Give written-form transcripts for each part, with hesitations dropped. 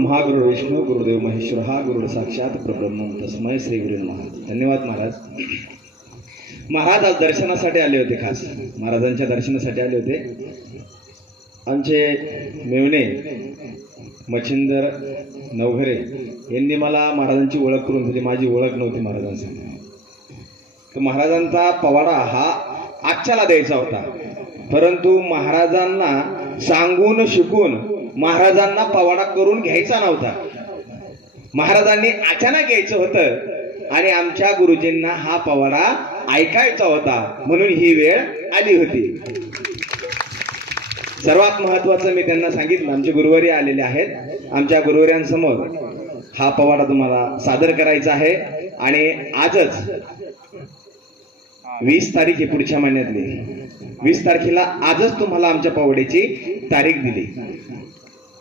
ब्रह्मा गुरु विष्णू गुरुदेव महेश्वर हा गुरु साक्षात परब्रह्म तस्मै श्री गुरु नमः. धन्यवाद महाराज. महाराज आज दर्शनासाठी आले होते, खास महाराजांच्या दर्शनासाठी आले होते. आमचे मेवणे मच्छिंदर नवघरे यांनी मला महाराजांची ओळख करून दिली. माझी ओळख नव्हती महाराजांसंग. तर महाराजांचा पवाडा हा आजच्याला द्यायचा होता, परंतु महाराजांना सांगून शिकून महाराजांना पवाडा करून घ्यायचा नव्हता. महाराजांनी अचानक घ्यायचं होतं आणि आमच्या गुरुजींना हा पवाडा ऐकायचा होता, म्हणून ही वेळ आली होती. सर्वात महत्वाचं मी त्यांना सांगितलं, आमचे गुरुवारी आलेले आहेत, आमच्या गुरुवाऱ्यांसमोर हा पवाडा तुम्हाला सादर करायचा आहे. आणि आजच 20 तारीख आहे पुढच्या महिन्यातली, 20 तारखेला आजच तुम्हाला आमच्या पवाड्याची तारीख दिली.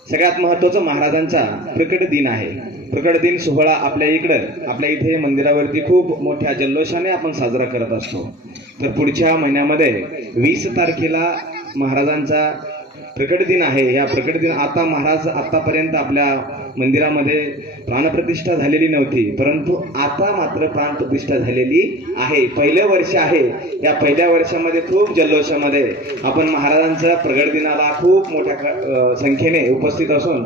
सगळ्यात महत्वाचं महाराजांचा प्रकट दिन आहे. प्रकट दिन सोहळा आपल्या इथे मंदिरावरती खूप मोठ्या जल्लोषाने आपण साजरा करत असतो. तर पुढच्या महिन्यामध्ये 20 तारखेला महाराजांचा प्रकट दिन आहे. या प्रकट दिन आता महाराज आतापर्यंत आपल्या मंदिरामध्ये प्राणप्रतिष्ठा झालेली नव्हती, परंतु आता मात्र प्राणप्रतिष्ठा झालेली आहे. पहिलं वर्ष आहे. या पहिल्या वर्षामध्ये खूप जल्लोषामध्ये आपण महाराजांच्या प्रकट दिनाला खूप मोठ्या संख्येने उपस्थित असून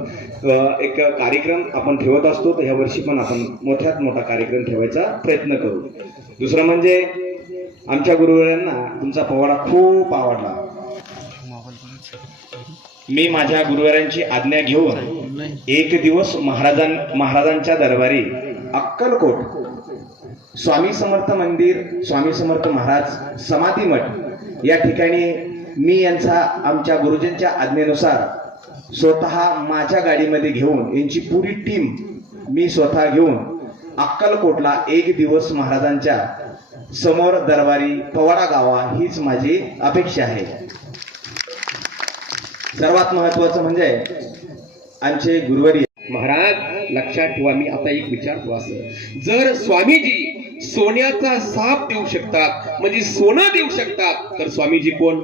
एक कार्यक्रम आपण ठेवत असतो. तर ह्या वर्षी पण आपण मोठ्यात मोठा कार्यक्रम ठेवायचा प्रयत्न करू. दुसरं म्हणजे आमच्या गुरुवाऱ्यांना तुमचा पवाडा खूप आवडला. मी माझ्या गुरुवाऱ्यांची आज्ञा घेऊन एक दिवस महाराजांच्या दरबारी अक्कलकोट स्वामी समर्थ मंदिर, स्वामी समर्थ महाराज समाधी मठ या ठिकाणी मी आमच्या गुरुजींच्या आज्ञेनुसार स्वतः माझ्या गाडीमध्ये घेऊन यांची पुरी टीम मी स्वतः घेऊन अक्कलकोटला एक दिवस महाराजांच्या समोर दरबारी पवाडा गावा हीच माझी अपेक्षा आहे. सर्वात महत्वाचं म्हणजे आमचे गुरुवारी महाराज लक्षात ठेवा. मी आता एक विचारतो, असं जर स्वामीजी सोन्याचा साप देऊ शकतात, म्हणजे सोनं देऊ शकतात, तर स्वामीजी कोण?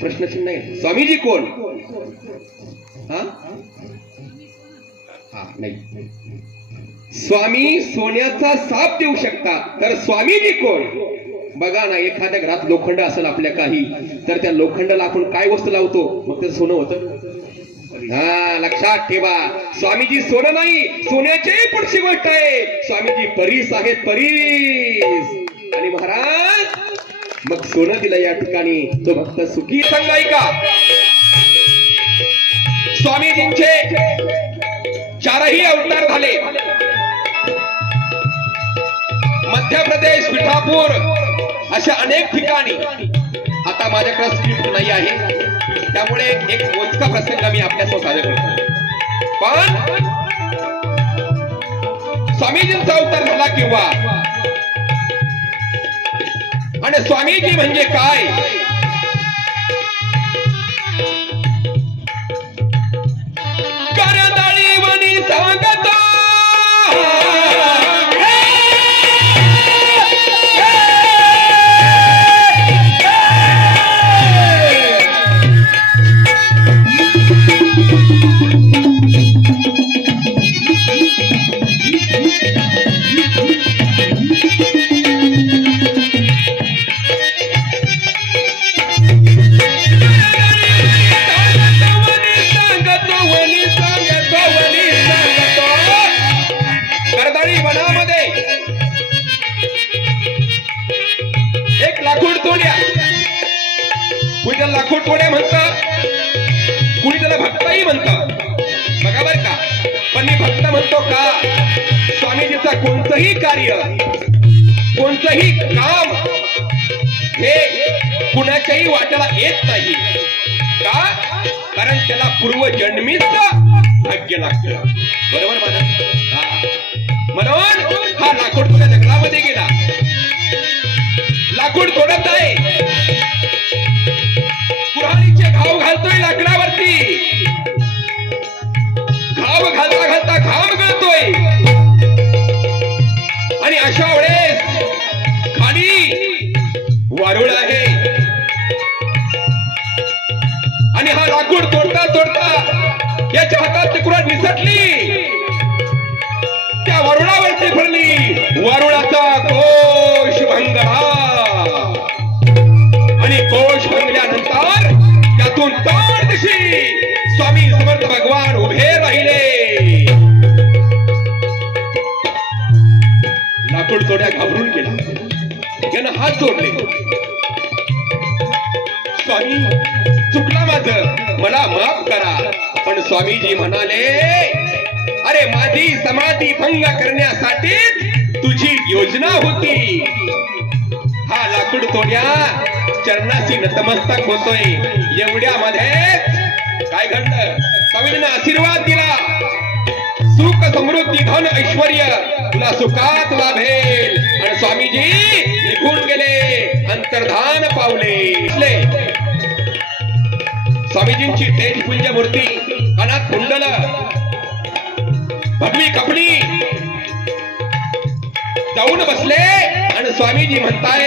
प्रश्नचिन्ह नाही. स्वामीजी कोण? नाही. स्वामी सोन्याचा साप देऊ शकतात, तर स्वामीजी कोण? बघा ना, एखाद्या घरात लोखंड असेल आपल्या काही, तर त्या लोखंडाला आपण काय वस्तू लावतो, मग त्याचं सोनं होतं. लक्षात ठेवा, स्वामीजी सोनं नाही, सोन्याची पुढची गोष्ट आहे. स्वामीजी परीस आहेत, परीस. आणि महाराज मग सोनं दिलं या ठिकाणी, तो भक्त सुखी. सांगाय का स्वामीजींचे 4ही अवतार झाले. मध्य प्रदेश, पिठापूर अशा अनेक ठिकाणी. आता माझ्याकडे स्क्रिप्ट नाही आहे, त्यामुळे एक मोजका प्रसंग मी आपल्यासमोर सादर करतो. पण स्वामीजींचा अवतार झाला किंवा, आणि स्वामीजी म्हणजे काय? करदाळी वनी सांगतो लाखोड तोड्या म्हणतात, कुणी त्याला भक्ताही म्हणतात. बघा बर का, पण मी भक्त म्हणतो का? स्वामीजीचा कोणतंही कार्य, कोणतंही काम हे कुणाच्याही वाट्याला येत नाही. का? कारण त्याला पूर्वजन्मीच भाग्य लागतं. बरोबर माझं? म्हणून हा लाखोड तोड्या जंगलामध्ये गेला, लाकूड तोडत आहे, कुऱ्हाडीचे घाव घालतोय लाकडावरती, घाव घालता घालता घाम गळतोय. आणि अशा वेळेस खाली वारुळ आहे आणि हा लाकूड लाकूड तोडता तोडता याच्या हातात कुराड निसटली, त्या वरुणावरती पडली. वरुणाचा कोश भंगला आणि कोश भंगल्यानंतर त्यातून तोड दिशी स्वामी समर्थ भगवान उभे राहिले. लाकूड तोड्या घाबरून गेला, त्यानं हात जोडले. स्वामी चुकला माझं, मला माफ करा. पण स्वामीजी म्हणाले, अरे माझी समाधी भंग करण्यासाठी तुझी योजना होती. हा लाकूड तोड्या चरणाशी नतमस्तक होतोय. एवढ्यामध्ये काय घडलं? स्वामींना आशीर्वाद दिला, सुख समृद्धी धन ऐश्वर्य तुला सुखात लाभेल. आणि स्वामीजी निघून गेले, अंतर्धान पावले. स्वामीजींची तेजपुंज मूर्ती, कानात कुंडल, भगवी कपडी जाऊन बसले. आणि स्वामीजी म्हणताय,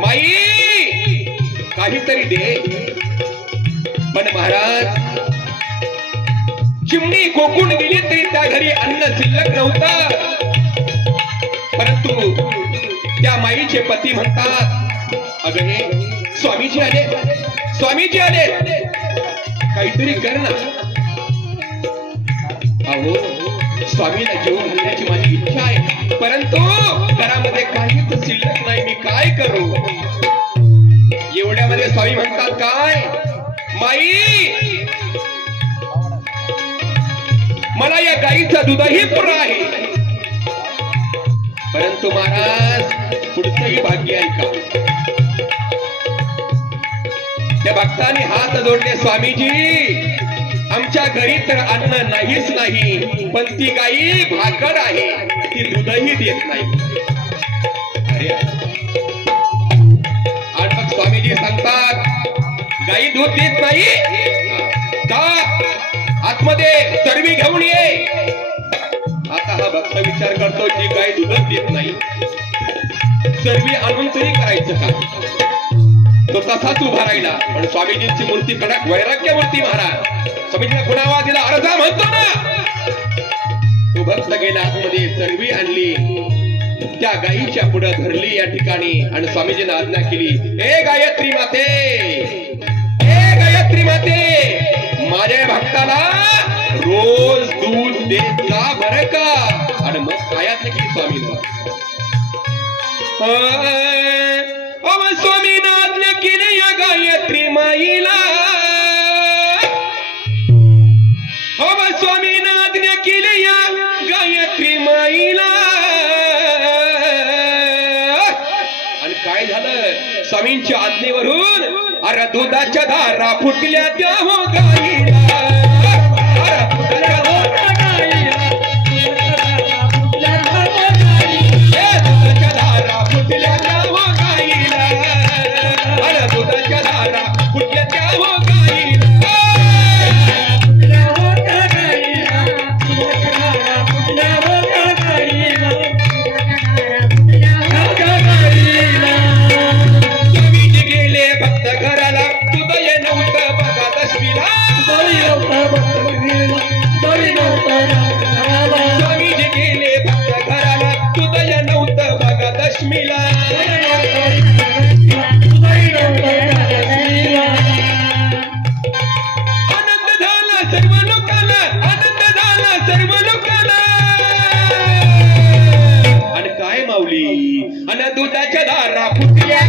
माई काहीतरी दे. पण महाराज चिमणी कोकून गेली तरी त्या घरी अन्न शिल्लक नव्हतं. परंतु त्या माईचे पती म्हणतात, अगं हे स्वामीजी आले, स्वामीजी आले, काहीतरी कर ना. अहो स्वामीला जेवण घालण्याची माझी इच्छा आहे, परंतु घरामध्ये काहीच शिल्लक नाही, मी काय करू? एवढ्यामध्ये स्वामी म्हणतात, काय माई, मला या गाईचं दूधही पुरं आहे. परंतु महाराज पुढचंही भाग्य आहे का? त्या भक्तांनी हात जोडले, स्वामीजी आमच्या घरी तर अन्न नाहीच नाही, पण ती गाई भाकर आहे, ती दूधही देत नाही. अरे आणि मग स्वामीजी सांगतात, गाई दूध देत नाही, जा आतमध्ये चरबी घेऊन ये. आता हा भक्त विचार करतो, जी गाय दूधच देत नाही, चरबी आणून तरी करायचं का? तो तसाच उभा राहिला. पण स्वामीजींची मूर्ती कडक वैराग्य मूर्ती. महाराज स्वामीजींना गुणावा दिला, अर्धा म्हणतो ना. तो भक्त गेला आतमध्ये, चरबी आणली, त्या गायीच्या पुढे धरली या ठिकाणी. आणि स्वामीजींना आज्ञा केली, हे गायत्री माते, हे गायत्री माते, माझ्या भक्ताला रोज दूध देत जा बरं का. आणि मग काय आज्ञा केली स्वामींना? स्वामींना आज्ञा केली या गायत्री माईला, स्वामींना आज्ञा केली या गायत्री माईला. आणि काय झालं? स्वामींच्या आज्ञेवरून अरे दुधाच्या धारा फुटल्या त्या हो गाईला. आणि काय माऊली, आणि दुधाच्या धारा फुटल्या